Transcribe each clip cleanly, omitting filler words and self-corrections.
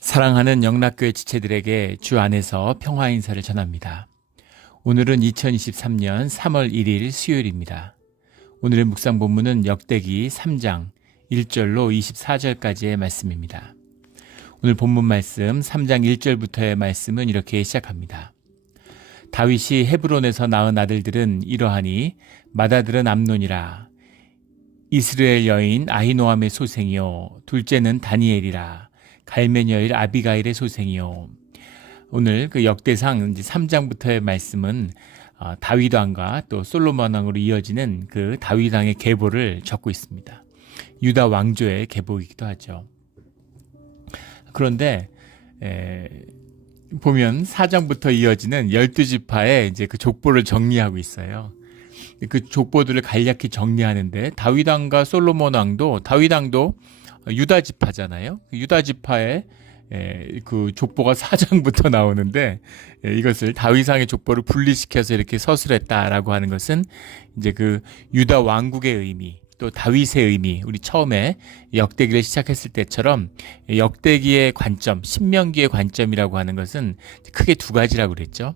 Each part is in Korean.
사랑하는 영락교회 지체들에게 주 안에서 평화 인사를 전합니다. 오늘은 2023년 3월 1일 수요일입니다. 오늘의 묵상 본문은 역대기 3장 1절로 24절까지의 말씀입니다. 오늘 본문 말씀 3장 1절부터의 말씀은 이렇게 시작합니다. 다윗이 헤브론에서 낳은 아들들은 이러하니 맏아들은 암논이라, 이스라엘 여인 아히노함의 소생이요, 둘째는 다니엘이라, 갈멜 여인 아비가일의 소생이요. 오늘 그 역대상 3장부터의 말씀은 다윗 왕과 또 솔로몬 왕으로 이어지는 그 다윗 왕의 계보를 적고 있습니다. 유다 왕조의 계보이기도 하죠. 그런데 보면 4장부터 이어지는 12지파의 이제 그 족보를 정리하고 있어요. 그 족보들을 간략히 정리하는데 다윗 왕과 솔로몬 왕도, 다윗 왕도 유다 지파잖아요. 유다 지파의 그 족보가 4장부터 나오는데, 이것을 다윗왕의 족보를 분리시켜서 이렇게 서술했다라고 하는 것은 이제 그 유다 왕국의 의미, 또 다윗의 의미, 우리 처음에 역대기를 시작했을 때처럼 역대기의 관점, 신명기의 관점이라고 하는 것은 크게 두 가지라고 그랬죠.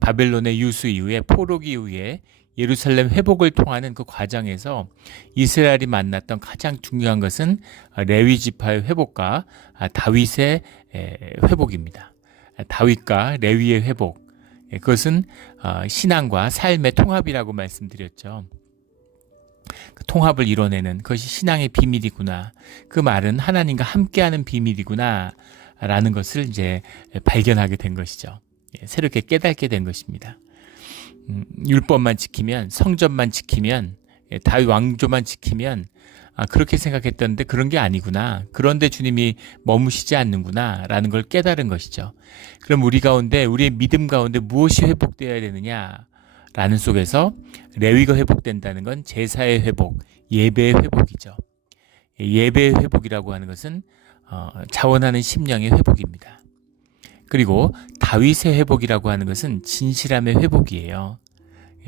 바벨론의 유수 이후에, 포로기 이후에 예루살렘 회복을 통하는 그 과정에서 이스라엘이 만났던 가장 중요한 것은 레위 지파의 회복과 다윗의 회복입니다. 다윗과 레위의 회복, 그것은 신앙과 삶의 통합이라고 말씀드렸죠. 그 통합을 이뤄내는 것이 신앙의 비밀이구나, 그 말은 하나님과 함께하는 비밀이구나 라는 것을 이제 발견하게 된 것이죠. 새롭게 깨닫게 된 것입니다. 율법만 지키면, 성전만 지키면, 다윗 왕조만 지키면 그렇게 생각했던데 그런 게 아니구나, 그런데 주님이 머무시지 않는구나 라는 걸 깨달은 것이죠. 그럼 우리 가운데, 우리의 믿음 가운데 무엇이 회복되어야 되느냐 라는 속에서 레위가 회복된다는 건 제사의 회복, 예배의 회복이죠. 예배의 회복이라고 하는 것은 자원하는 심령의 회복입니다. 그리고 다윗의 회복이라고 하는 것은 진실함의 회복이에요.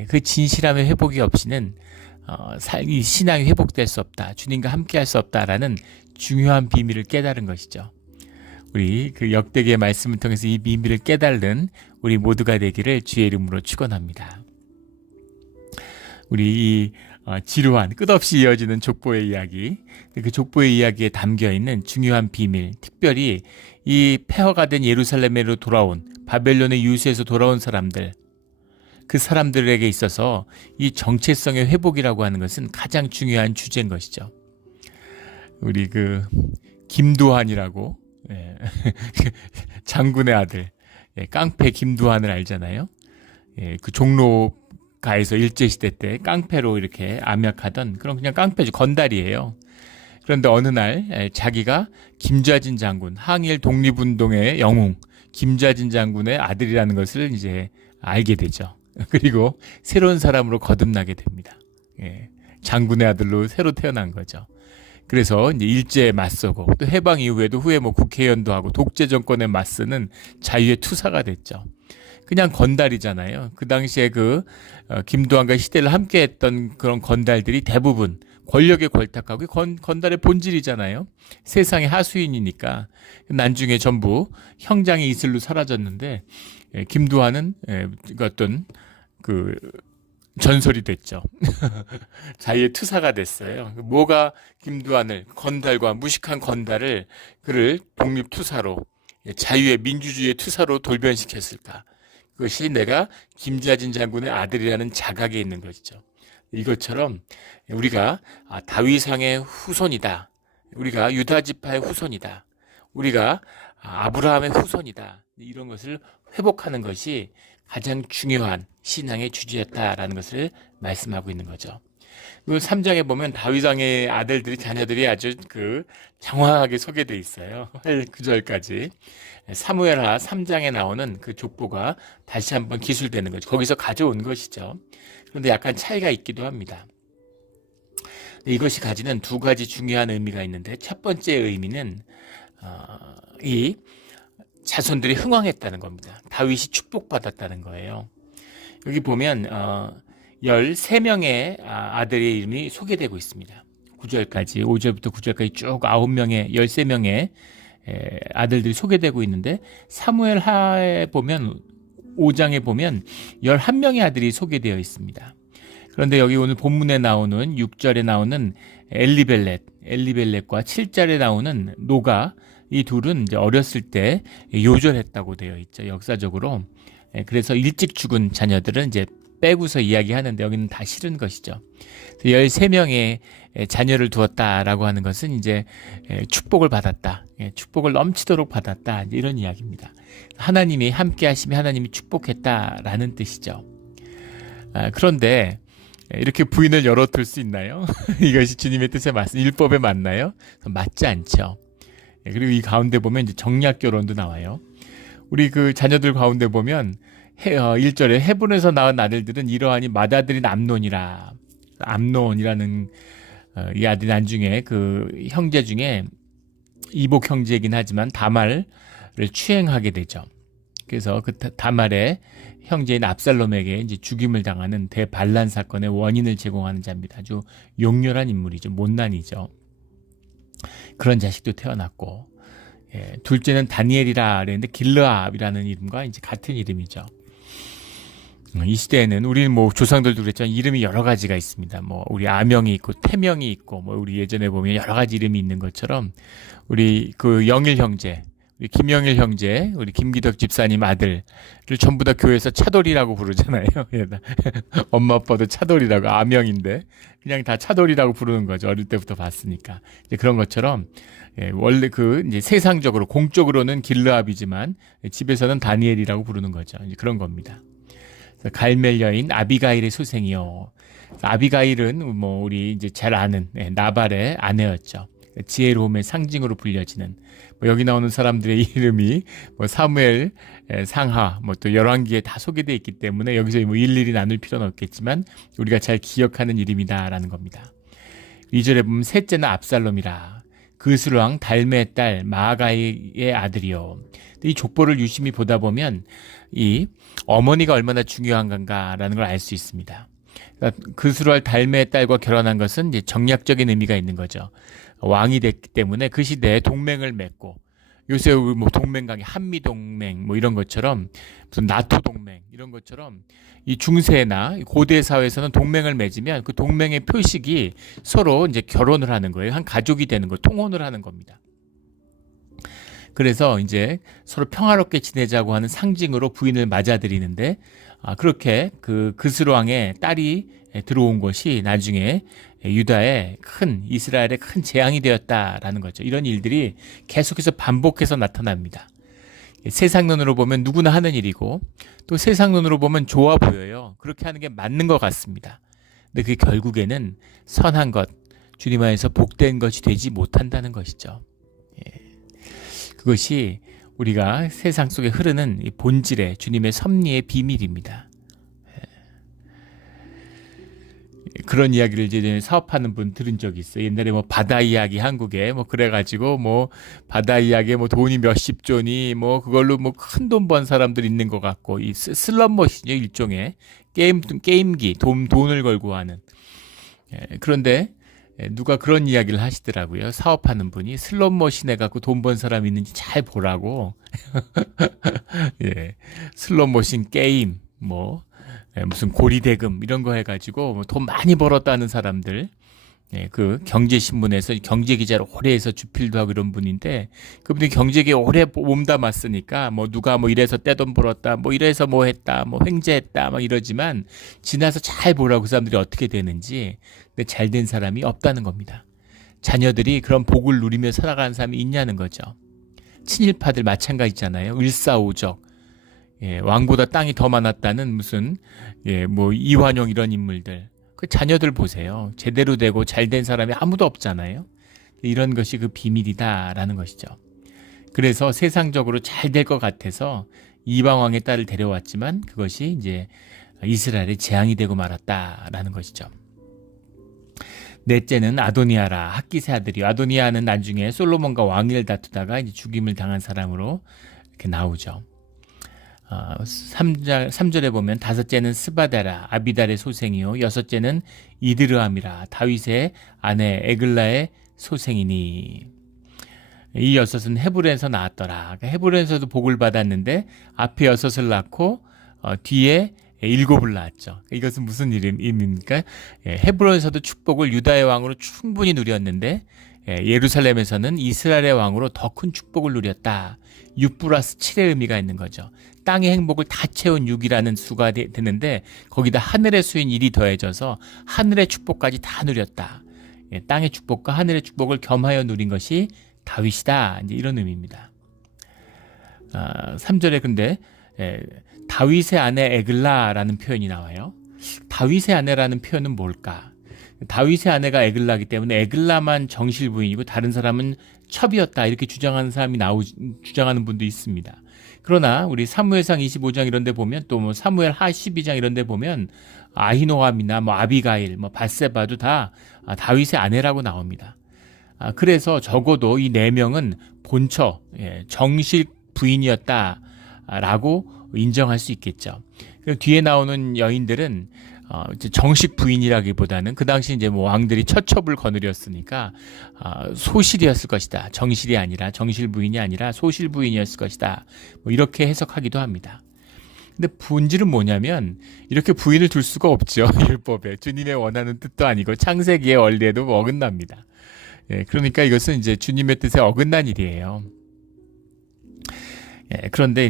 그 진실함의 회복이 없이는 이 신앙이 회복될 수 없다, 주님과 함께 할 수 없다라는 중요한 비밀을 깨달은 것이죠. 우리 그 역대기의 말씀을 통해서 이 비밀을 깨달은 우리 모두가 되기를 주의 이름으로 축원합니다. 우리 이 지루한, 끝없이 이어지는 족보의 이야기, 그 족보의 이야기에 담겨있는 중요한 비밀, 특별히 이 폐허가 된 예루살렘으로 돌아온, 바벨론의 유수에서 돌아온 사람들, 그 사람들에게 있어서 이 정체성의 회복이라고 하는 것은 가장 중요한 주제인 것이죠. 우리 그 김두한이라고, 장군의 아들, 깡패 김두한을 알잖아요. 그 종로가에서 일제시대 때 깡패로 이렇게 암약하던 그런 그냥 깡패죠. 건달이에요. 그런데 어느 날 자기가 김좌진 장군, 항일 독립운동의 영웅 김좌진 장군의 아들이라는 것을 이제 알게 되죠. 그리고 새로운 사람으로 거듭나게 됩니다. 장군의 아들로 새로 태어난 거죠. 그래서 이제 일제에 맞서고, 또 해방 이후에도 후에 국회의원도 하고 독재 정권에 맞서는 자유의 투사가 됐죠. 그냥 건달이잖아요. 그 당시에 그 김두한과 시대를 함께했던 그런 건달들이 대부분 권력에 걸탁하고, 건달의 본질이잖아요. 세상의 하수인이니까 나중에 전부 형장의 이슬로 사라졌는데, 김두한은 어떤 그 전설이 됐죠. 자유의 투사가 됐어요. 뭐가 김두한을, 건달과 무식한 건달을, 그를 독립투사로, 자유의 민주주의의 투사로 돌변시켰을까? 그것이 내가 김좌진 장군의 아들이라는 자각에 있는 것이죠. 이것처럼 우리가 다윗왕의 후손이다, 우리가 유다 지파의 후손이다, 우리가 아브라함의 후손이다, 이런 것을 회복하는 것이 가장 중요한 신앙의 주제였다라는 것을 말씀하고 있는 거죠. 3장에 보면 다윗왕의 아들들이, 자녀들이 아주 장황하게 소개되어 있어요. 9절까지. 사무엘하 3장에 나오는 그 족보가 다시 한번 기술되는 거죠. 거기서 가져온 것이죠. 그런데 약간 차이가 있기도 합니다. 이것이 가지는 두 가지 중요한 의미가 있는데, 첫 번째 의미는 이 자손들이 흥왕했다는 겁니다. 다윗이 축복받았다는 거예요. 여기 보면 13명의 아들의 이름이 소개되고 있습니다. 9절까지, 5절부터 9절까지 쭉 9명의, 13명의 아들들이 소개되고 있는데 사무엘 하에 보면 5장에 보면 11명의 아들이 소개되어 있습니다. 그런데 여기 오늘 본문에 나오는 6절에 나오는 엘리벨렛과 7절에 나오는 노가, 이 둘은 이제 어렸을 때 요절했다고 되어 있죠. 역사적으로. 그래서 일찍 죽은 자녀들은 이제 빼고서 이야기하는데 여기는 다 싫은 것이죠. 13명의 자녀를 두었다라고 하는 것은 이제 축복을 받았다. 축복을 넘치도록 받았다. 이런 이야기입니다. 하나님이 함께 하시며 하나님이 축복했다라는 뜻이죠. 그런데 이렇게 부인을 열어둘 수 있나요? 이것이 주님의 뜻에 율법에 맞나요? 맞지 않죠. 그리고 이 가운데 보면 이제 정략 결혼도 나와요. 우리 그 자녀들 가운데 보면 1절에 헤브론에서 낳은 아들들은 이러하니 맏아들인 암논이라는 이 아들 나중에 그 형제 중에 이복 형제이긴 하지만 다말을 추행하게 되죠. 그래서 그 다말의 형제인 압살롬에게 이제 죽임을 당하는 대반란 사건의 원인을 제공하는 자입니다. 아주 용렬한 인물이죠. 못난이죠. 그런 자식도 태어났고, 둘째는 다니엘이라 그랬는데 길르압이라는 이름과 이제 같은 이름이죠. 이 시대에는 우리는 뭐 조상들도 그랬지만 이름이 여러 가지가 있습니다. 뭐 우리 아명이 있고 태명이 있고 뭐 우리 예전에 보면 여러 가지 이름이 있는 것처럼 우리 그 영일 형제, 우리 김영일 형제, 우리 김기덕 집사님 아들을 전부 다 교회에서 차돌이라고 부르잖아요. 엄마 아빠도 차돌이라고, 아명인데 그냥 다 차돌이라고 부르는 거죠. 어릴 때부터 봤으니까. 이제 그런 것처럼 원래 그 이제 세상적으로 공적으로는 길르압이지만 집에서는 다니엘이라고 부르는 거죠. 이제 그런 겁니다. 갈멜 여인 아비가일의 소생이요. 아비가일은 뭐 우리 이제 잘 아는 나발의 아내였죠. 지혜로움의 상징으로 불려지는, 뭐 여기 나오는 사람들의 이름이 뭐 사무엘, 상하, 뭐 또 열왕기에 다 소개되어 있기 때문에 여기서 뭐 일일이 나눌 필요는 없겠지만 우리가 잘 기억하는 이름이다라는 겁니다. 2절에 보면 셋째는 압살롬이라 그스루왕 달메의 딸 마아가이의 아들이요. 이 족보를 유심히 보다 보면 이 어머니가 얼마나 중요한 건가라는 걸 알 수 있습니다. 그러니까 그스루알 달메의 딸과 결혼한 것은 이제 정략적인 의미가 있는 거죠. 왕이 됐기 때문에 그 시대에 동맹을 맺고, 요새 뭐 동맹관계, 한미 동맹 뭐 이런 것처럼 무슨 나토 동맹 이런 것처럼 이 중세나 고대 사회에서는 동맹을 맺으면 그 동맹의 표식이 서로 이제 결혼을 하는 거예요. 한 가족이 되는 거, 통혼을 하는 겁니다. 그래서 이제 서로 평화롭게 지내자고 하는 상징으로 부인을 맞아들이는데, 그렇게 그 그스루 왕의 딸이 들어온 것이 나중에 유다의 이스라엘의 큰 재앙이 되었다라는 거죠. 이런 일들이 계속해서 반복해서 나타납니다. 세상 눈으로 보면 누구나 하는 일이고 또 세상 눈으로 보면 좋아 보여요. 그렇게 하는 게 맞는 것 같습니다. 근데 그게 결국에는 선한 것, 주님 안에서 복된 것이 되지 못한다는 것이죠. 그것이 우리가 세상 속에 흐르는 이 본질의 주님의 섭리의 비밀입니다. 그런 이야기를 이제 사업하는 분 들은 적이 있어요. 옛날에 뭐 바다 이야기 한국에 뭐 그래가지고 뭐 바다 이야기에 뭐 돈이 몇십 조니 뭐 그걸로 뭐 큰 돈 번 사람들 있는 것 같고, 이 슬롯머신이요, 일종의 게임기, 돈을 걸고 하는. 그런데 누가 그런 이야기를 하시더라고요. 사업하는 분이 슬롯머신에 갖고 돈 번 사람이 있는지 잘 보라고. 슬롯머신 게임 뭐 무슨 고리대금 이런 거 해가지고 돈 많이 벌었다는 사람들, 그 경제신문에서 경제기자로 오래 해서 주필도 하고 이런 분인데, 그분이 경제계에 오래 몸담았으니까 뭐 누가 뭐 이래서 떼돈 벌었다, 뭐 이래서 뭐 했다, 뭐 횡재했다 막 이러지만 지나서 잘 보라고 그 사람들이 어떻게 되는지. 근데 잘된 사람이 없다는 겁니다. 자녀들이 그런 복을 누리며 살아가는 사람이 있냐는 거죠. 친일파들 마찬가지잖아요. 을사오적. 왕보다 땅이 더 많았다는 무슨 뭐 이완용 이런 인물들, 그 자녀들 보세요. 제대로 되고 잘된 사람이 아무도 없잖아요. 이런 것이 그 비밀이다라는 것이죠. 그래서 세상적으로 잘 될 것 같아서 이방 왕의 딸을 데려왔지만 그것이 이제 이스라엘의 재앙이 되고 말았다라는 것이죠. 넷째는 아도니아라, 핫기세 아들이요. 아도니아는 나중에 솔로몬과 왕위를 다투다가 이제 죽임을 당한 사람으로 이렇게 나오죠. 3절에 보면 다섯째는 스바다라, 아비달의 소생이요. 여섯째는 이드르함이라, 다윗의 아내 에글라의 소생이니. 이 여섯은 헤브론에서 나왔더라. 그러니까 헤브론에서도 복을 받았는데 앞에 여섯을 낳고 뒤에 일곱을 낳았죠. 이것은 무슨 의미입니까? 헤브론에서도 축복을 유다의 왕으로 충분히 누렸는데 예루살렘에서는 이스라엘의 왕으로 더 큰 축복을 누렸다. 6 플러스 7의 의미가 있는 거죠. 땅의 행복을 다 채운 6이라는 수가 되는데 거기다 하늘의 수인 1이 더해져서 하늘의 축복까지 다 누렸다. 땅의 축복과 하늘의 축복을 겸하여 누린 것이 다윗이다. 이제 이런 의미입니다. 3절에 근데 다윗의 아내 에글라라는 표현이 나와요. 다윗의 아내라는 표현은 뭘까? 다윗의 아내가 에글라기 때문에 에글라만 정실 부인이고 다른 사람은 첩이었다 이렇게 주장하는 주장하는 분도 있습니다. 그러나 우리 사무엘상 25장 이런 데 보면 또 뭐 사무엘 하 12장 이런 데 보면 아히노암이나 뭐 아비가일, 뭐 밧세바도 다 다윗의 아내라고 나옵니다. 그래서 적어도 이 4명은 본처, 정식 부인이었다라고 인정할 수 있겠죠. 그리고 뒤에 나오는 여인들은 정식 부인이라기보다는 그 당시 이제 뭐 왕들이 처첩을 거느렸으니까 소실이었을 것이다. 정실이 아니라 정실 부인이 아니라 소실 부인이었을 것이다. 뭐 이렇게 해석하기도 합니다. 근데 본질은 뭐냐면 이렇게 부인을 둘 수가 없죠. 율법에 주님의 원하는 뜻도 아니고 창세기의 원리에도 어긋납니다. 그러니까 이것은 이제 주님의 뜻에 어긋난 일이에요. 그런데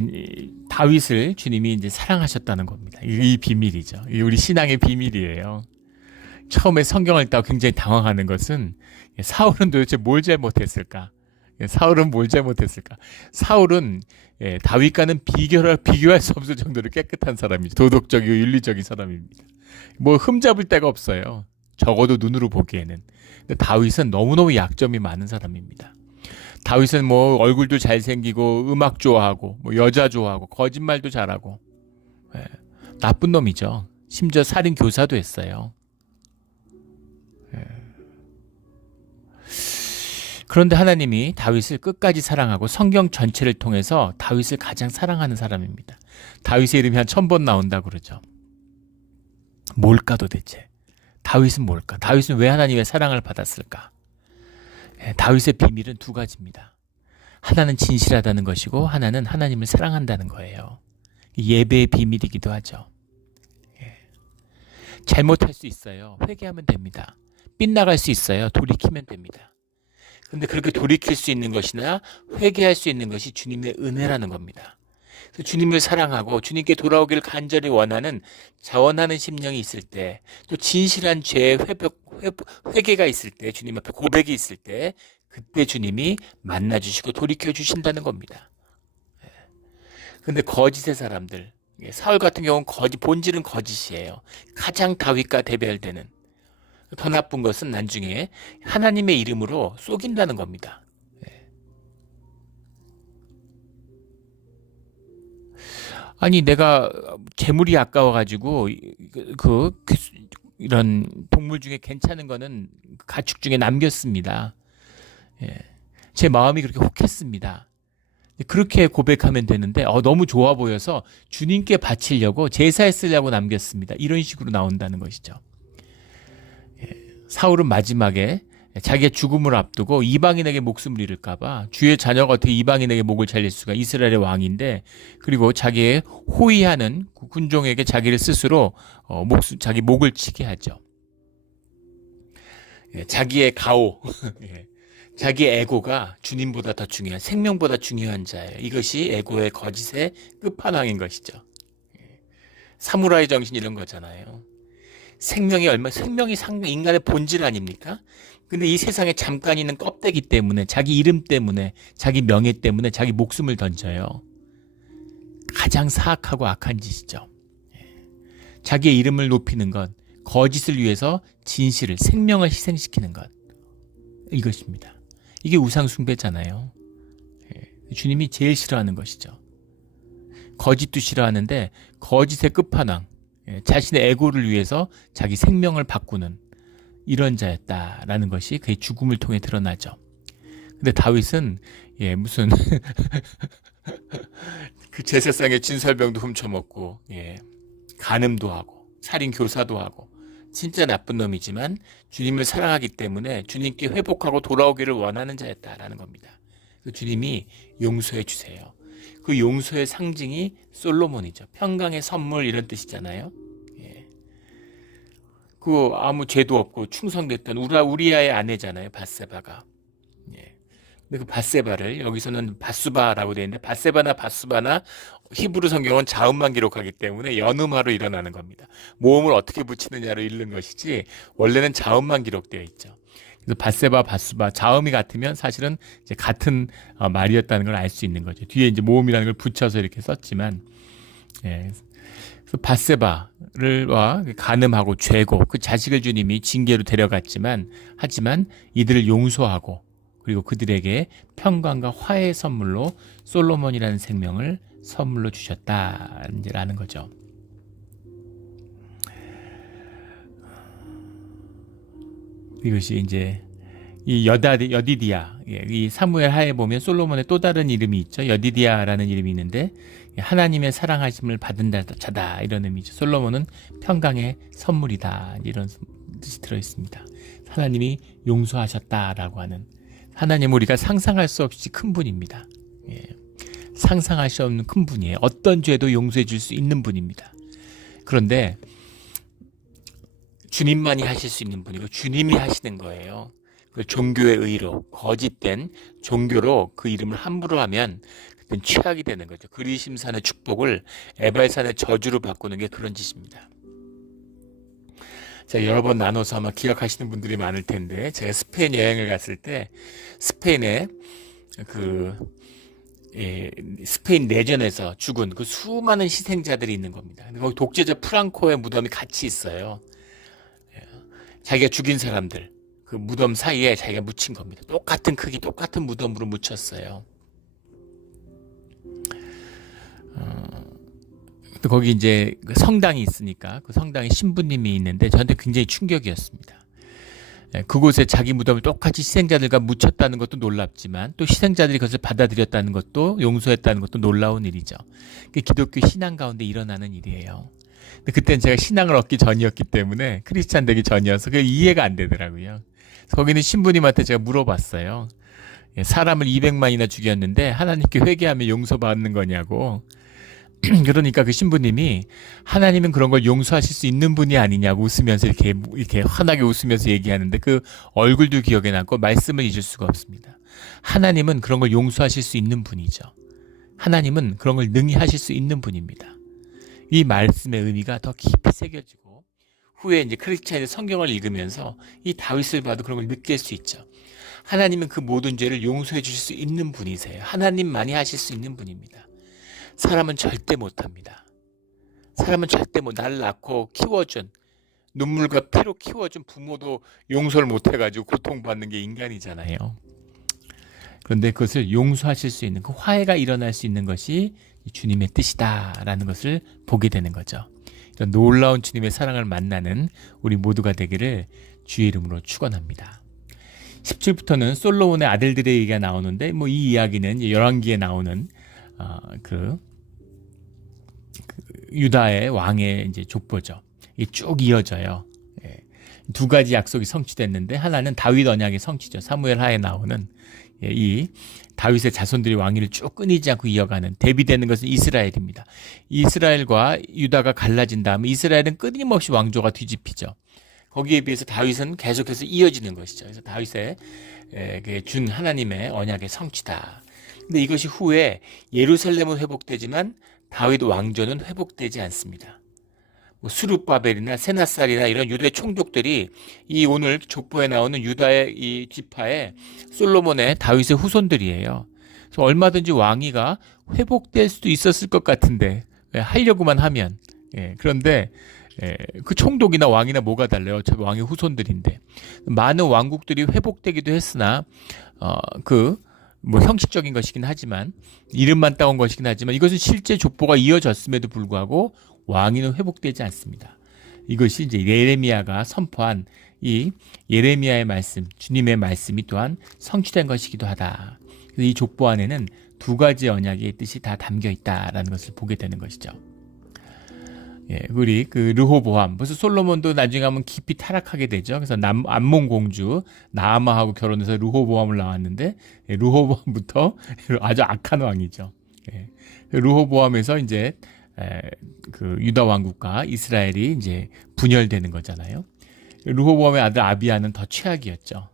다윗을 주님이 이제 사랑하셨다는 겁니다. 이 비밀이죠. 이 우리 신앙의 비밀이에요. 처음에 성경을 읽다가 굉장히 당황하는 것은 사울은 도대체 뭘 잘못했을까? 사울은 뭘 잘못했을까? 사울은 다윗과는 비교할 수 없을 정도로 깨끗한 사람이죠. 도덕적이고 윤리적인 사람입니다. 뭐 흠잡을 데가 없어요. 적어도 눈으로 보기에는. 근데 다윗은 너무너무 약점이 많은 사람입니다. 다윗은 뭐 얼굴도 잘생기고 음악 좋아하고 뭐 여자 좋아하고 거짓말도 잘하고 나쁜 놈이죠. 심지어 살인 교사도 했어요. 그런데 하나님이 다윗을 끝까지 사랑하고 성경 전체를 통해서 다윗을 가장 사랑하는 사람입니다. 다윗의 이름이 한 1000번 나온다고 그러죠. 뭘까 도대체? 다윗은 뭘까? 다윗은 왜 하나님의 사랑을 받았을까? 다윗의 비밀은 2가지입니다. 하나는 진실하다는 것이고 하나는 하나님을 사랑한다는 거예요. 예배의 비밀이기도 하죠. 잘못할 수 있어요. 회개하면 됩니다. 빗나갈 수 있어요. 돌이키면 됩니다. 그런데 그렇게 돌이킬 수 있는 것이나 회개할 수 있는 것이 주님의 은혜라는 겁니다. 그래서 주님을 사랑하고 주님께 돌아오기를 간절히 원하는 자원하는 심령이 있을 때, 또 진실한 죄의 회개가 있을 때, 주님 앞에 고백이 있을 때, 그때 주님이 만나주시고 돌이켜주신다는 겁니다. 그런데 거짓의 사람들, 사울 같은 경우는 본질은 거짓이에요. 가장 다윗과 대별되는. 더 나쁜 것은 나중에 하나님의 이름으로 속인다는 겁니다. 아니 내가 재물이 아까워가지고 이런 동물 중에 괜찮은 거는 가축 중에 남겼습니다. 제 마음이 그렇게 혹했습니다. 그렇게 고백하면 되는데 너무 좋아 보여서 주님께 바치려고 제사에 쓰려고 남겼습니다. 이런 식으로 나온다는 것이죠. 사울은 마지막에 자기의 죽음을 앞두고 이방인에게 목숨을 잃을까봐 주의 자녀가 어떻게 이방인에게 목을 잘릴 수가, 이스라엘의 왕인데, 그리고 자기의 호위하는 군종에게 자기를 스스로 자기 목을 치게 하죠. 자기의 가오, 자기의 에고가 주님보다 더 중요한, 생명보다 중요한 자예요. 이것이 에고의 거짓의 끝판왕인 것이죠. 사무라이 정신 이런 거잖아요. 생명이 인간의 본질 아닙니까? 근데 이 세상에 잠깐 있는 껍데기 때문에, 자기 이름 때문에, 자기 명예 때문에 자기 목숨을 던져요. 가장 사악하고 악한 짓이죠. 자기의 이름을 높이는 것, 거짓을 위해서 진실을, 생명을 희생시키는 것, 이것입니다. 이게 우상숭배잖아요. 주님이 제일 싫어하는 것이죠. 거짓도 싫어하는데 거짓의 끝판왕, 자신의 에고를 위해서 자기 생명을 바꾸는 이런 자였다라는 것이 그의 죽음을 통해 드러나죠. 근데 다윗은 무슨 그 제사상의 진설병도 훔쳐먹고 간음도 하고 살인 교사도 하고 진짜 나쁜 놈이지만 주님을 사랑하기 때문에 주님께 회복하고 돌아오기를 원하는 자였다라는 겁니다. 그래서 주님이 용서해 주세요. 그 용서의 상징이 솔로몬이죠. 평강의 선물 이런 뜻이잖아요. 예. 그 아무 죄도 없고 충성됐던 우리아의 아내잖아요. 밧세바가. 예. 근데 그 밧세바를 여기서는 밧수바라고 되어 있는데 밧세바나 밧수바나 히브리 성경은 자음만 기록하기 때문에 연음하로 일어나는 겁니다. 모음을 어떻게 붙이느냐로 읽는 것이지 원래는 자음만 기록되어 있죠. 그래서 밧세바, 밧수바 자음이 같으면 사실은 이제 같은 말이었다는 걸 알 수 있는 거죠. 뒤에 이제 모음이라는 걸 붙여서 이렇게 썼지만, 예. 그래서 밧세바를와 간음하고 죄고 그 자식을 주님이 징계로 데려갔지만 하지만 이들을 용서하고 그리고 그들에게 평강과 화해의 선물로 솔로몬이라는 생명을 선물로 주셨다라는 거죠. 이것이 이제 이 여디디아, 이 사무엘 하에 보면 솔로몬의 또 다른 이름이 있죠. 여디디아라는 이름이 있는데 하나님의 사랑하심을 받은 자다 이런 의미죠. 솔로몬은 평강의 선물이다 이런 뜻이 들어 있습니다. 하나님이 용서하셨다라고 하는 하나님은 우리가 상상할 수 없이 큰 분입니다. 예. 상상할 수 없는 큰 분이에요. 어떤 죄도 용서해 줄 수 있는 분입니다. 그런데 주님만이 하실 수 있는 분이고 주님이 하시는 거예요. 그 종교의 의로 거짓된 종교로 그 이름을 함부로 하면 그땐 최악이 되는 거죠. 그리심산의 축복을 에발산의 저주로 바꾸는 게 그런 짓입니다. 제가 여러 번 나눠서 아마 기억하시는 분들이 많을 텐데 제가 스페인 여행을 갔을 때 스페인에 스페인 내전에서 죽은 그 수많은 희생자들이 있는 겁니다. 거기 독재자 프랑코의 무덤이 같이 있어요. 자기가 죽인 사람들 그 무덤 사이에 자기가 묻힌 겁니다. 똑같은 크기 똑같은 무덤으로 묻혔어요. 거기 이제 성당이 있으니까 그 성당에 신부님이 있는데 저한테 굉장히 충격이었습니다. 그곳에 자기 무덤을 똑같이 희생자들과 묻혔다는 것도 놀랍지만 또 희생자들이 그것을 받아들였다는 것도 용서했다는 것도 놀라운 일이죠. 기독교 신앙 가운데 일어나는 일이에요. 근데 그때는 제가 신앙을 얻기 전이었기 때문에 크리스찬 되기 전이어서 그게 이해가 안 되더라고요. 거기는 신부님한테 제가 물어봤어요. 사람을 200만이나 죽였는데 하나님께 회개하면 용서받는 거냐고. 그러니까 그 신부님이 하나님은 그런 걸 용서하실 수 있는 분이 아니냐고 웃으면서 이렇게 환하게 웃으면서 얘기하는데 그 얼굴도 기억에 남고 말씀을 잊을 수가 없습니다. 하나님은 그런 걸 용서하실 수 있는 분이죠. 하나님은 그런 걸 능히 하실 수 있는 분입니다. 이 말씀의 의미가 더 깊이 새겨지고 후에 이제 크리스찬이 성경을 읽으면서 이 다윗을 봐도 그런 걸 느낄 수 있죠. 하나님은 그 모든 죄를 용서해 주실 수 있는 분이세요. 하나님만이 하실 수 있는 분입니다. 사람은 절대 못합니다. 사람은 절대 나를 낳고 키워준 눈물과 피로 키워준 부모도 용서를 못해가지고 고통받는 게 인간이잖아요. 그런데 그것을 용서하실 수 있는 그 화해가 일어날 수 있는 것이 주님의 뜻이다라는 것을 보게 되는 거죠. 이런 놀라운 주님의 사랑을 만나는 우리 모두가 되기를 주의 이름으로 축원합니다. 17부터는 솔로몬의 아들들의 얘기가 나오는데 이 이야기는 열왕기에 나오는 유다의 왕의 이제 족보죠. 이 쭉 이어져요. 예. 두 가지 약속이 성취됐는데 하나는 다윗 언약의 성취죠. 사무엘 하에 나오는 이 다윗의 자손들이 왕위를 쭉 끊이지 않고 이어가는 대비되는 것은 이스라엘입니다. 이스라엘과 유다가 갈라진 다음에 이스라엘은 끊임없이 왕조가 뒤집히죠. 거기에 비해서 다윗은 계속해서 이어지는 것이죠. 그래서 다윗의 준 하나님의 언약의 성취다. 근데 이것이 후에 예루살렘은 회복되지만 다윗 왕조는 회복되지 않습니다. 수룹바벨이나 세나살이나 이런 유대 총독들이 이 오늘 족보에 나오는 유다의 이 지파의 솔로몬의 다윗의 후손들이에요. 그래서 얼마든지 왕위가 회복될 수도 있었을 것 같은데 하려고만 하면 그런데 그 총독이나 왕이나 뭐가 달라요? 어차피 왕의 후손들인데 많은 왕국들이 회복되기도 했으나 형식적인 것이긴 하지만 이름만 따온 것이긴 하지만 이것은 실제 족보가 이어졌음에도 불구하고 왕위는 회복되지 않습니다. 이것이 이제 예레미야가 선포한 이 예레미야의 말씀, 주님의 말씀이 또한 성취된 것이기도 하다. 그래서 이 족보 안에는 두 가지 언약의 뜻이 다 담겨 있다라는 것을 보게 되는 것이죠. 우리 그 르호보암. 그래서 솔로몬도 나중에 가면 깊이 타락하게 되죠. 그래서 암몬 공주 나아마하고 결혼해서 르호보암을 낳았는데 르호보암부터 아주 악한 왕이죠. 르호보암에서 이제 그 유다 왕국과 이스라엘이 이제 분열되는 거잖아요. 르호보암의 아들 아비야는 더 최악이었죠.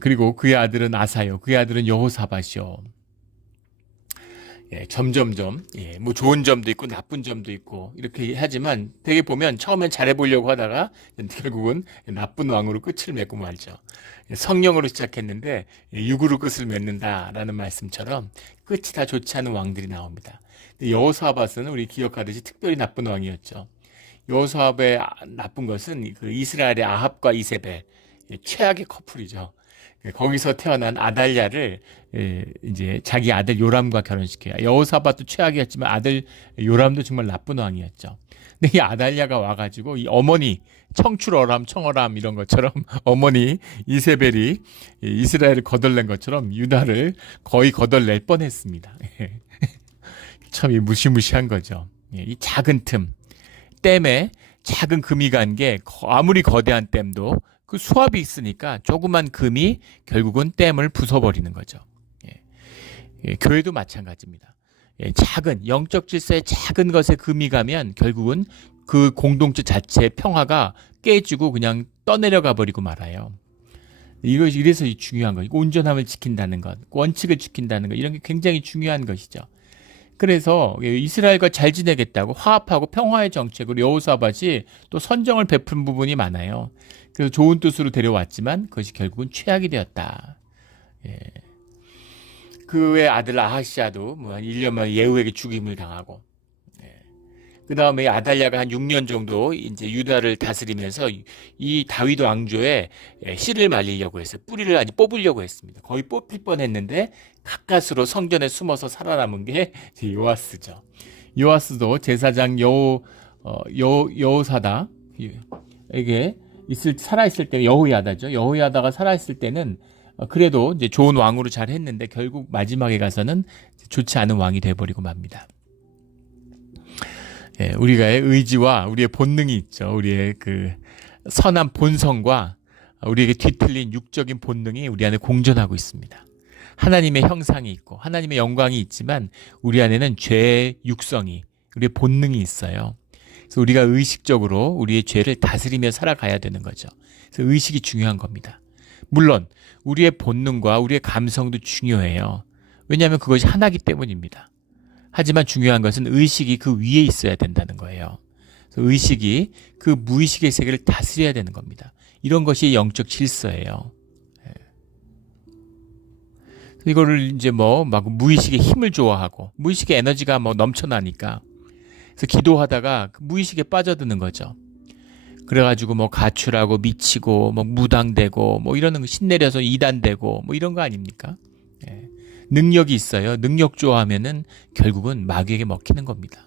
그리고 그의 아들은 아사요, 그의 아들은 여호사밧이요. 점점점 뭐 좋은 점도 있고 나쁜 점도 있고 이렇게 하지만 되게 보면 처음엔 잘해보려고 하다가 결국은 나쁜 왕으로 끝을 맺고 말죠. 성령으로 시작했는데 육으로 끝을 맺는다라는 말씀처럼 끝이 다 좋지 않은 왕들이 나옵니다. 여호사밧은 우리 기억하듯이 특별히 나쁜 왕이었죠. 여호사밧의 나쁜 것은 그 이스라엘의 아합과 이세벨, 최악의 커플이죠. 거기서 태어난 아달랴를 이제 자기 아들 요람과 결혼시켜요. 여호사밧도 최악이었지만 아들 요람도 정말 나쁜 왕이었죠. 근데 이 아달랴가 와가지고 이 어머니 청출어람 청어람 이런 것처럼 어머니 이세벨이 이스라엘을 거덜낸 것처럼 유다를 거의 거덜낼 뻔했습니다. 참 무시무시한 거죠. 이 작은 댐에 작은 금이 간 게 아무리 거대한 댐도 그 수압이 있으니까 조그만 금이 결국은 댐을 부숴버리는 거죠. 교회도 마찬가지입니다. 작은 영적 질서의 작은 것에 금이 가면 결국은 그 공동체 자체의 평화가 깨지고 그냥 떠내려가 버리고 말아요. 이래서 중요한 거, 온전함을 지킨다는 것, 원칙을 지킨다는 것, 이런 게 굉장히 중요한 것이죠. 그래서 이스라엘과 잘 지내겠다고 화합하고 평화의 정책으로 여호사밧이 또 선정을 베푼 부분이 많아요. 그래서 좋은 뜻으로 데려왔지만 그것이 결국은 최악이 되었다. 그의 아들 아하시아도 뭐 한 1년 만에 예후에게 죽임을 당하고, 그 다음에 아달랴가 한 6년 정도 이제 유다를 다스리면서 이 다윗 왕조에 씨를 말리려고 했어요. 뿌리를 아주 뽑으려고 했습니다. 거의 뽑힐 뻔했는데 가까스로 성전에 숨어서 살아남은 게 요아스죠. 요아스도 제사장 여호사다 에게 살아있을 때 여호야다죠. 여호야다가 살아있을 때는 그래도 이제 좋은 왕으로 잘 했는데 결국 마지막에 가서는 좋지 않은 왕이 돼버리고 맙니다. 우리가의 의지와 우리의 본능이 있죠. 우리의 그 선한 본성과 우리에게 뒤틀린 육적인 본능이 우리 안에 공존하고 있습니다. 하나님의 형상이 있고 하나님의 영광이 있지만 우리 안에는 죄의 육성이, 우리의 본능이 있어요. 그래서 우리가 의식적으로 우리의 죄를 다스리며 살아가야 되는 거죠. 그래서 의식이 중요한 겁니다. 물론 우리의 본능과 우리의 감성도 중요해요. 왜냐하면 그것이 하나이기 때문입니다. 하지만 중요한 것은 의식이 그 위에 있어야 된다는 거예요. 그래서 의식이 그 무의식의 세계를 다스려야 되는 겁니다. 이런 것이 영적 질서예요. 이거를 이제 막 무의식의 힘을 좋아하고 무의식의 에너지가 넘쳐나니까 그래서 기도하다가 무의식에 빠져드는 거죠. 그래가지고 가출하고 미치고 무당되고 이러는 거 신내려서 이단되고 이런 거 아닙니까? 능력이 있어요. 능력 좋아하면은 결국은 마귀에게 먹히는 겁니다.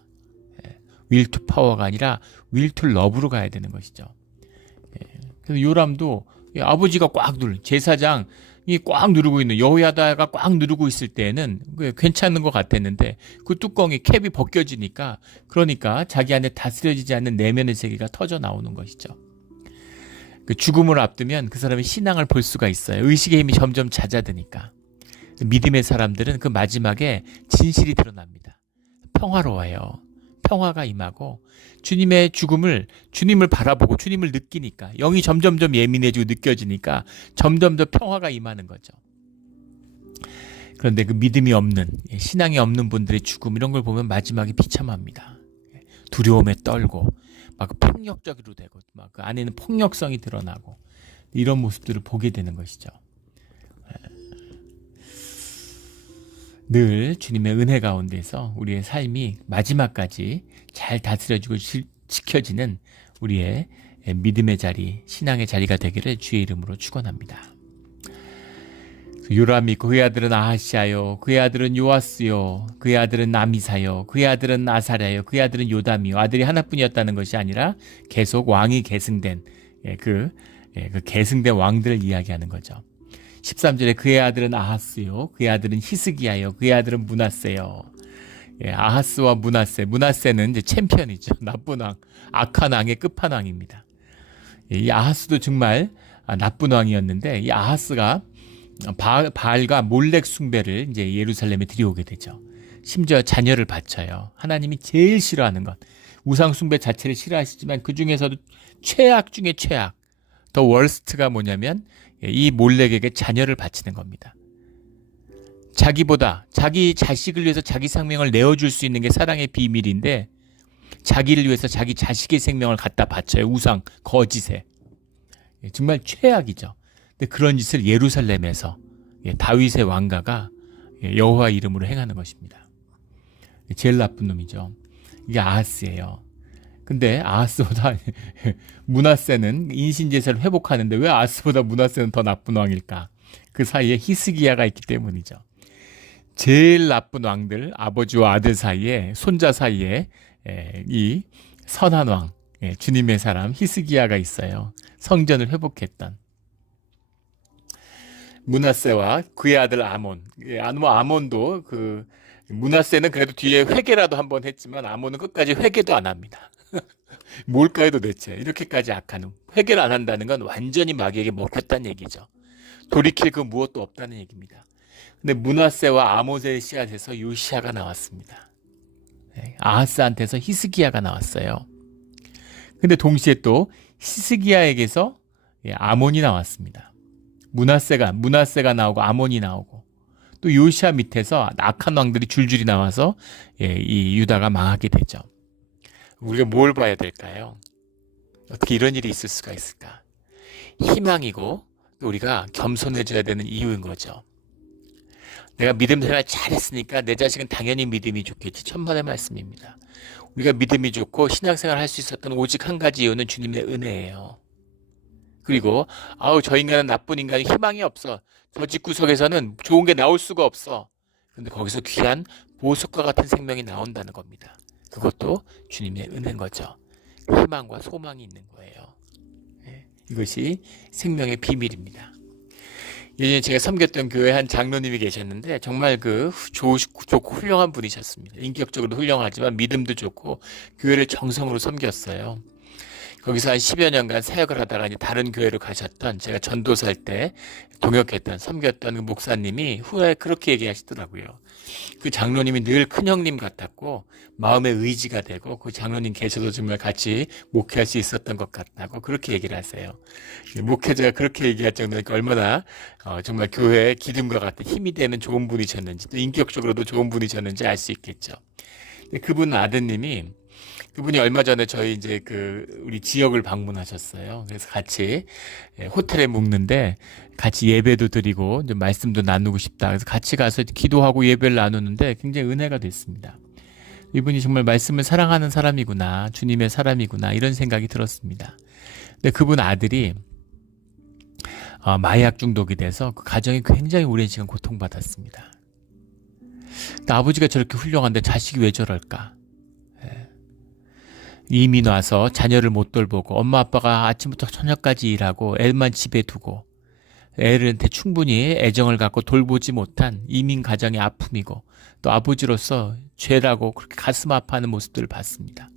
will to power가 아니라 will to love로 가야 되는 것이죠. 그래서 요람도 아버지가 꽉 제사장이 꽉 누르고 있는 여호야다가 꽉 누르고 있을 때에는 괜찮은 것 같았는데 그 뚜껑이 캡이 벗겨지니까 그러니까 자기 안에 다스려지지 않는 내면의 세계가 터져 나오는 것이죠. 그 죽음을 앞두면 그 사람의 신앙을 볼 수가 있어요. 의식의 힘이 점점 잦아드니까. 믿음의 사람들은 그 마지막에 진실이 드러납니다. 평화로워요. 평화가 임하고 주님의 죽음을 주님을 바라보고 주님을 느끼니까 영이 점점점 예민해지고 느껴지니까 점점 더 평화가 임하는 거죠. 그런데 그 믿음이 없는 신앙이 없는 분들의 죽음 이런 걸 보면 마지막에 비참합니다. 두려움에 떨고 폭력적으로 되고 그 안에는 폭력성이 드러나고 이런 모습들을 보게 되는 것이죠. 늘 주님의 은혜 가운데서 우리의 삶이 마지막까지 잘 다스려지고 지켜지는 우리의 믿음의 자리, 신앙의 자리가 되기를 주의 이름으로 축원합니다. 요람이 있고 그의 아들은 아하시아요, 그의 아들은 요아스요, 그의 아들은 아미사요, 그의 아들은 아사랴요, 그의 아들은 요담이요. 아들이 하나뿐이었다는 것이 아니라 계속 왕이 계승된 그 계승된 왕들을 이야기하는 거죠. 13절에 그의 아들은 아하스요, 그의 아들은 히스기야요, 그의 아들은 므낫세요. 아하스와 므낫세. 므낫세는 이제 챔피언이죠. 나쁜 왕, 악한 왕의 끝판왕입니다. 이 아하스도 정말 나쁜 왕이었는데 이 아하스가 바알과 몰렉 숭배를 이제 예루살렘에 들여오게 되죠. 심지어 자녀를 바쳐요. 하나님이 제일 싫어하는 것. 우상 숭배 자체를 싫어하시지만 그 중에서도 최악 중에 최악. 더 월스트가 뭐냐면 이 몰렉에게 자녀를 바치는 겁니다. 자기보다 자기 자식을 위해서 자기 생명을 내어줄 수 있는 게 사랑의 비밀인데 자기를 위해서 자기 자식의 생명을 갖다 바쳐요. 우상, 거짓에. 정말 최악이죠. 근데 그런 짓을 예루살렘에서 다윗의 왕가가 여호와 이름으로 행하는 것입니다. 제일 나쁜 놈이죠. 이게 아하스예요. 근데 아하스보다 므낫세는 인신제사를 회복하는데 왜 아하스보다 므낫세는 더 나쁜 왕일까? 그 사이에 히스기야가 있기 때문이죠. 제일 나쁜 왕들, 아버지와 아들 사이에, 손자 사이에 이 선한 왕, 주님의 사람 히스기야가 있어요. 성전을 회복했던. 므낫세와 그의 아들 아몬. 아몬도 므낫세는 그래도 뒤에 회개라도 한번 했지만 아몬은 끝까지 회개도 안 합니다. 뭘까요 도대체? 이렇게까지 악한 놈. 회개를 안 한다는 건 완전히 마귀에게 먹혔다는 얘기죠. 돌이킬 그 무엇도 없다는 얘기입니다. 근데 므낫세와 아모스의 씨앗에서 요시야가 나왔습니다. 아하스한테서 히스기야가 나왔어요. 근데 동시에 또 히스기야에게서 아몬이 나왔습니다. 므낫세가 나오고 아몬이 나오고 또 요시야 밑에서 악한 왕들이 줄줄이 나와서 이 유다가 망하게 되죠. 우리가 뭘 봐야 될까요? 어떻게 이런 일이 있을 수가 있을까? 희망이고 또 우리가 겸손해져야 되는 이유인 거죠. 내가 믿음 생활 잘했으니까 내 자식은 당연히 믿음이 좋겠지. 천만의 말씀입니다. 우리가 믿음이 좋고 신앙생활 할 수 있었던 오직 한 가지 이유는 주님의 은혜예요. 그리고 저 인간은 나쁜 인간이 희망이 없어. 저 집구석에서는 좋은 게 나올 수가 없어. 근데 거기서 귀한 보석과 같은 생명이 나온다는 겁니다. 그것도 주님의 은혜인 거죠. 희망과 소망이 있는 거예요. 이것이 생명의 비밀입니다. 예전에 제가 섬겼던 교회 한 장로님이 계셨는데 정말 좋고 훌륭한 분이셨습니다. 인격적으로 훌륭하지만 믿음도 좋고 교회를 정성으로 섬겼어요. 거기서 한 10여 년간 사역을 하다가 이제 다른 교회로 가셨던 제가 전도사일 때 섬겼던 그 목사님이 후에 그렇게 얘기하시더라고요. 그 장로님이 늘 큰형님 같았고 마음의 의지가 되고 그 장로님 계셔도 정말 같이 목회할 수 있었던 것 같다고 그렇게 얘기를 하세요. 목회자가 그렇게 얘기할 정도니까 얼마나 정말 교회의 기둥과 같은 힘이 되는 좋은 분이셨는지 또 인격적으로도 좋은 분이셨는지 알 수 있겠죠. 그분 아드님이 그분이 얼마 전에 저희 이제 우리 지역을 방문하셨어요. 그래서 같이 호텔에 묵는데 같이 예배도 드리고 이제 말씀도 나누고 싶다. 그래서 같이 가서 기도하고 예배를 나누는데 굉장히 은혜가 됐습니다. 이분이 정말 말씀을 사랑하는 사람이구나, 주님의 사람이구나 이런 생각이 들었습니다. 근데 그분 아들이 마약 중독이 돼서 그 가정이 굉장히 오랜 시간 고통받았습니다. 근데 아버지가 저렇게 훌륭한데 자식이 왜 저럴까? 이민 와서 자녀를 못 돌보고 엄마 아빠가 아침부터 저녁까지 일하고 애만 집에 두고 애들한테 충분히 애정을 갖고 돌보지 못한 이민 가정의 아픔이고 또 아버지로서 죄라고 그렇게 가슴 아파하는 모습들을 봤습니다.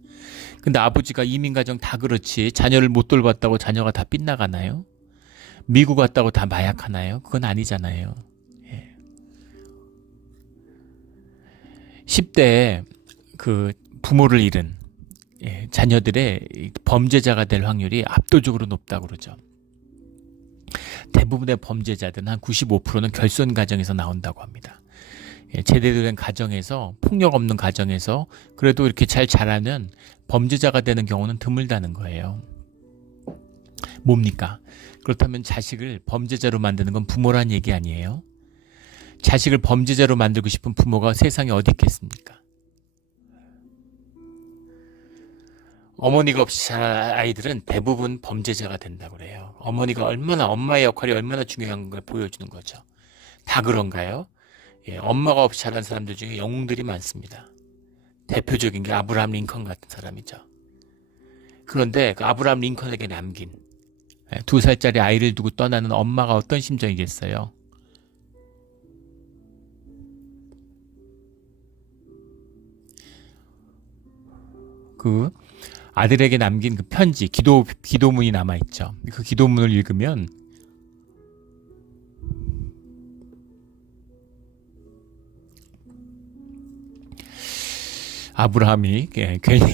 근데 아버지가 이민 가정 다 그렇지 자녀를 못 돌봤다고 자녀가 다 빗나가나요? 미국 왔다고 다 마약하나요? 그건 아니잖아요. 10대에 부모를 잃은 자녀들의 범죄자가 될 확률이 압도적으로 높다고 그러죠. 대부분의 범죄자들은 한 95%는 결손 가정에서 나온다고 합니다. 제대로 된 가정에서 폭력 없는 가정에서 그래도 이렇게 잘 자라면 범죄자가 되는 경우는 드물다는 거예요. 뭡니까? 그렇다면 자식을 범죄자로 만드는 건 부모란 얘기 아니에요? 자식을 범죄자로 만들고 싶은 부모가 세상에 어디 있겠습니까? 어머니가 없이 자란 아이들은 대부분 범죄자가 된다고 그래요. 엄마의 역할이 얼마나 중요한 걸 보여주는 거죠. 다 그런가요? 엄마가 없이 자란 사람들 중에 영웅들이 많습니다. 대표적인 게 아브라함 링컨 같은 사람이죠. 그런데 그 아브라함 링컨에게 남긴 2살짜리 아이를 두고 떠나는 엄마가 어떤 심정이겠어요? 그 아들에게 남긴 그 편지, 기도문이 남아있죠. 그 기도문을 읽으면 아브라함이 괜히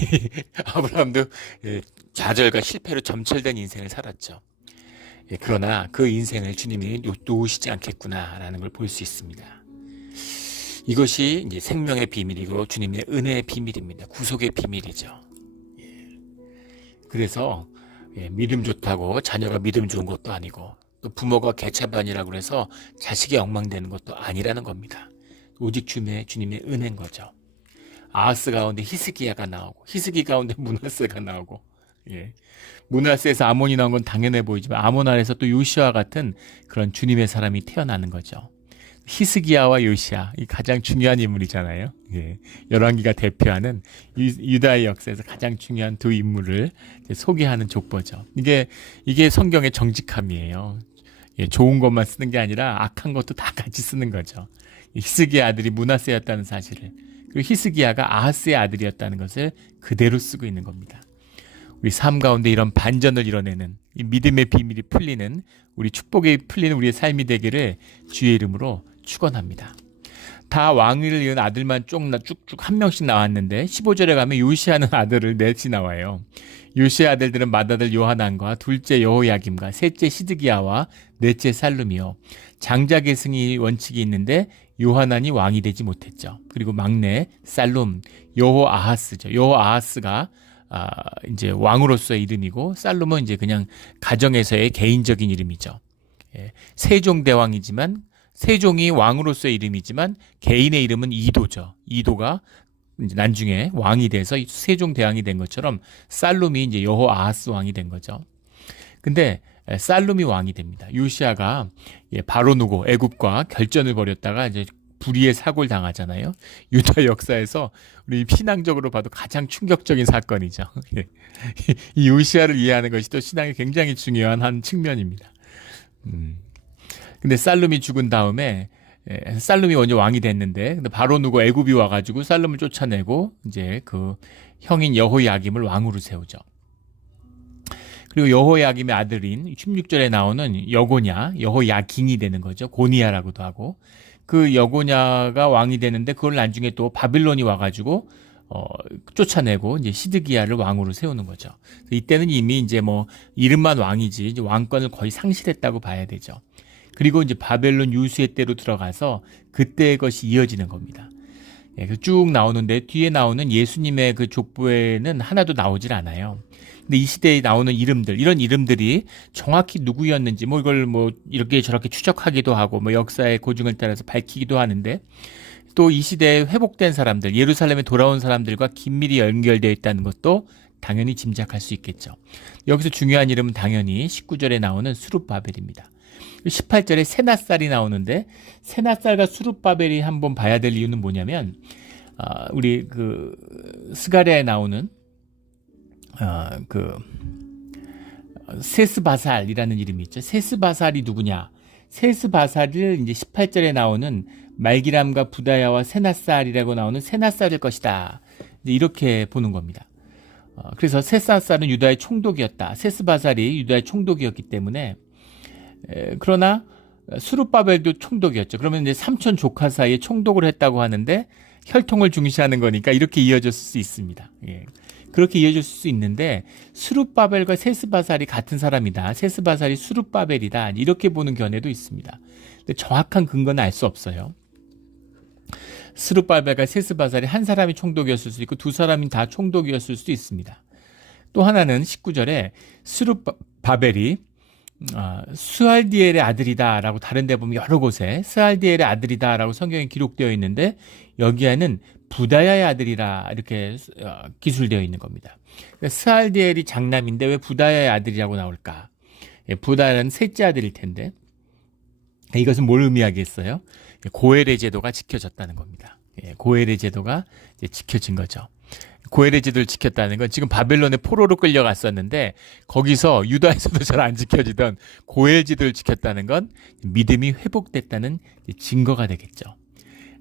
아브라함도 좌절과 실패로 점철된 인생을 살았죠. 그러나 그 인생을 주님이 놓으시지 않겠구나라는 걸 볼 수 있습니다. 이것이 이제 생명의 비밀이고 주님의 은혜의 비밀입니다. 구속의 비밀이죠. 그래서 믿음 좋다고 자녀가 믿음 좋은 것도 아니고 또 부모가 개차반이라고 해서 자식이 엉망되는 것도 아니라는 겁니다. 오직 주님의 은혜인 거죠. 아하스 가운데 히스기야가 나오고 히스기 가운데 므낫세가 나오고 므낫세에서 아몬이 나온 건 당연해 보이지만 아몬 안에서 또 요시아와 같은 그런 주님의 사람이 태어나는 거죠. 히스기야와 요시아, 이 가장 중요한 인물이잖아요. 열왕기가 대표하는 유다의 역사에서 가장 중요한 두 인물을 소개하는 족보죠. 이게 성경의 정직함이에요. 좋은 것만 쓰는 게 아니라 악한 것도 다 같이 쓰는 거죠. 히스기야 아들이 므낫세였다는 사실을, 그리고 히스기야가 아하스의 아들이었다는 것을 그대로 쓰고 있는 겁니다. 우리 삶 가운데 이런 반전을 이뤄내는 이 믿음의 비밀이 풀리는, 우리 축복이 풀리는 우리의 삶이 되기를 주의 이름으로 축원합니다. 다 왕위를 이은 아들만 쭉쭉 한 명씩 나왔는데 15절에 가면 요시아는 아들을 넷이 나와요. 요시아 아들들은 맏아들 요하난과 둘째 여호야김과 셋째 시드기야와 넷째 살룸이요. 장자 계승이 원칙이 있는데 요하난이 왕이 되지 못했죠. 그리고 막내 살룸, 여호아하스죠. 여호아하스가 이제 왕으로서의 이름이고, 살룸은 이제 그냥 가정에서의 개인적인 이름이죠. 세종대왕이지만, 세종이 왕으로서의 이름이지만 개인의 이름은 이도죠. 이도가 이제 나중에 왕이 돼서 세종대왕이 된 것처럼 살룸이 이제 여호아하스 왕이 된 거죠. 근데 살룸이 왕이 됩니다. 요시아가 바로 누고 애굽과 결전을 벌였다가 이제 불의의 사고를 당하잖아요. 유다 역사에서 우리 신앙적으로 봐도 가장 충격적인 사건이죠. 이 요시아를 이해하는 것이 또 신앙에 굉장히 중요한 한 측면입니다. 근데 살룸이 죽은 다음에 살룸이 먼저 왕이 됐는데, 근데 바로 누고 애굽이 와가지고 살룸을 쫓아내고 이제 그 형인 여호야김을 왕으로 세우죠. 그리고 여호야김의 아들인 16절에 나오는 여호야긴이 되는 거죠. 고니야라고도 하고, 그 여고냐가 왕이 되는데 그걸 나중에 또 바빌론이 와가지고 쫓아내고 이제 시드기야를 왕으로 세우는 거죠. 이때는 이미 이제 뭐 이름만 왕이지 이제 왕권을 거의 상실했다고 봐야 되죠. 그리고 이제 바벨론 유수의 때로 들어가서 그때의 것이 이어지는 겁니다. 쭉 나오는데 뒤에 나오는 예수님의 그 족보에는 하나도 나오질 않아요. 근데 이 시대에 나오는 이름들, 이런 이름들이 정확히 누구였는지 뭐 이걸 뭐 이렇게 저렇게 추적하기도 하고 뭐 역사의 고증을 따라서 밝히기도 하는데, 또 이 시대에 회복된 사람들, 예루살렘에 돌아온 사람들과 긴밀히 연결되어 있다는 것도 당연히 짐작할 수 있겠죠. 여기서 중요한 이름은 당연히 19절에 나오는 스룹바벨입니다. 18절에 세낫살이 나오는데, 세낫살과 스룹바벨이 한번 봐야 될 이유는 뭐냐면, 우리 그 스가랴에 나오는 그 세스바살이라는 이름이 있죠. 세스바살이 누구냐? 세스바살을 이제 18절에 나오는 말기람과 부다야와 세낫살이라고 나오는 세낫살일 것이다. 이렇게 보는 겁니다. 그래서 세낫살은 유다의 총독이었다. 세스바살이 유다의 총독이었기 때문에, 그러나 스룹바벨도 총독이었죠. 그러면 이제 삼촌 조카 사이에 총독을 했다고 하는데 혈통을 중시하는 거니까 이렇게 이어졌을 수 있습니다. 그렇게 이어질 수 있는데, 스룹바벨과 세스바살이 같은 사람이다, 세스바살이 스룹바벨이다, 이렇게 보는 견해도 있습니다. 근데 정확한 근거는 알 수 없어요. 스룹바벨과 세스바살이 한 사람이 총독이었을 수 있고 두 사람이 다 총독이었을 수도 있습니다. 또 하나는 19절에 스룹바벨이 스알디엘의 아들이다라고 다른 데 보면 여러 곳에 스알디엘의 아들이다라고 성경에 기록되어 있는데, 여기에는 부다야의 아들이라 이렇게 기술되어 있는 겁니다. 스알디엘이 장남인데 왜 부다야의 아들이라고 나올까? 부다야는 셋째 아들일 텐데, 이것은 뭘 의미하겠어요? 고엘의 제도가 지켜졌다는 겁니다. 고엘의 제도가 이제 지켜진 거죠. 고엘의 제도를 지켰다는 건 지금 바벨론의 포로로 끌려갔었는데 거기서 유다에서도 잘 안 지켜지던 고엘 제도를 지켰다는 건 믿음이 회복됐다는 증거가 되겠죠.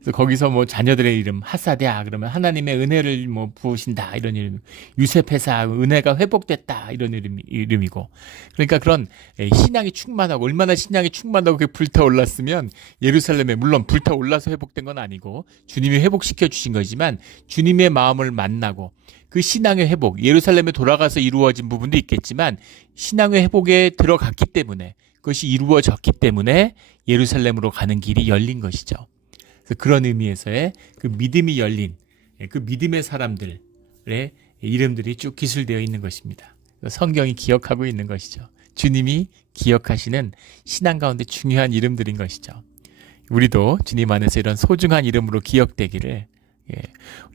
그래서 거기서 뭐 자녀들의 이름 하사랴 그러면 하나님의 은혜를 뭐 부으신다 이런 이름, 유세페사 은혜가 회복됐다 이런 이름이고, 그러니까 그런 신앙이 충만하고, 얼마나 신앙이 충만하고 그게 불타올랐으면 예루살렘에, 물론 불타올라서 회복된 건 아니고 주님이 회복시켜 주신 거지만 주님의 마음을 만나고 그 신앙의 회복, 예루살렘에 돌아가서 이루어진 부분도 있겠지만 신앙의 회복에 들어갔기 때문에, 그것이 이루어졌기 때문에 예루살렘으로 가는 길이 열린 것이죠. 그래서 그런 의미에서의 그 믿음이 열린 그 믿음의 사람들의 이름들이 쭉 기술되어 있는 것입니다. 성경이 기억하고 있는 것이죠. 주님이 기억하시는 신앙 가운데 중요한 이름들인 것이죠. 우리도 주님 안에서 이런 소중한 이름으로 기억되기를,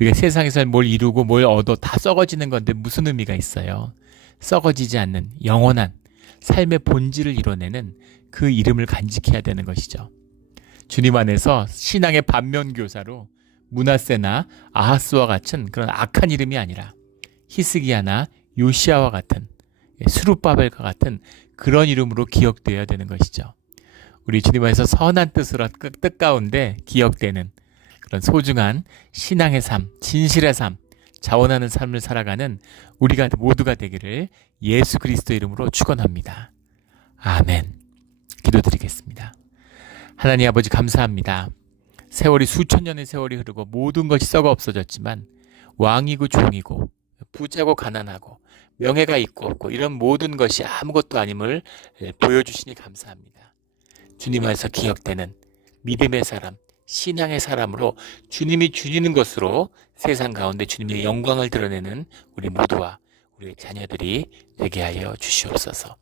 우리가 세상에서 뭘 이루고 뭘 얻어 다 썩어지는 건데 무슨 의미가 있어요? 썩어지지 않는 영원한 삶의 본질을 이뤄내는 그 이름을 간직해야 되는 것이죠. 주님 안에서 신앙의 반면교사로 므낫세나 아하스와 같은 그런 악한 이름이 아니라 히스기야나 요시야와 같은, 스룹바벨과 같은 그런 이름으로 기억되어야 되는 것이죠. 우리 주님 안에서 선한 뜻으로 뜻 가운데 기억되는 그런 소중한 신앙의 삶, 진실의 삶, 자원하는 삶을 살아가는 우리가 모두가 되기를 예수 그리스도 이름으로 축원합니다. 아멘. 기도드리겠습니다. 하나님 아버지, 감사합니다. 세월이, 수천 년의 세월이 흐르고 모든 것이 썩어 없어졌지만 왕이고 종이고 부자고 가난하고 명예가 있고 없고 이런 모든 것이 아무것도 아님을 보여주시니 감사합니다. 주님 안에서 기억되는 믿음의 사람, 신앙의 사람으로 주님이 주시는 것으로 세상 가운데 주님의 영광을 드러내는 우리 모두와 우리 자녀들이 되게 하여 주시옵소서.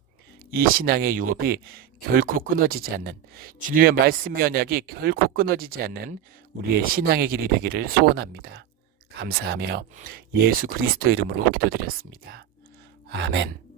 이 신앙의 유업이 결코 끊어지지 않는, 주님의 말씀의 언약이 결코 끊어지지 않는 우리의 신앙의 길이 되기를 소원합니다. 감사하며 예수 그리스도 이름으로 기도드렸습니다. 아멘.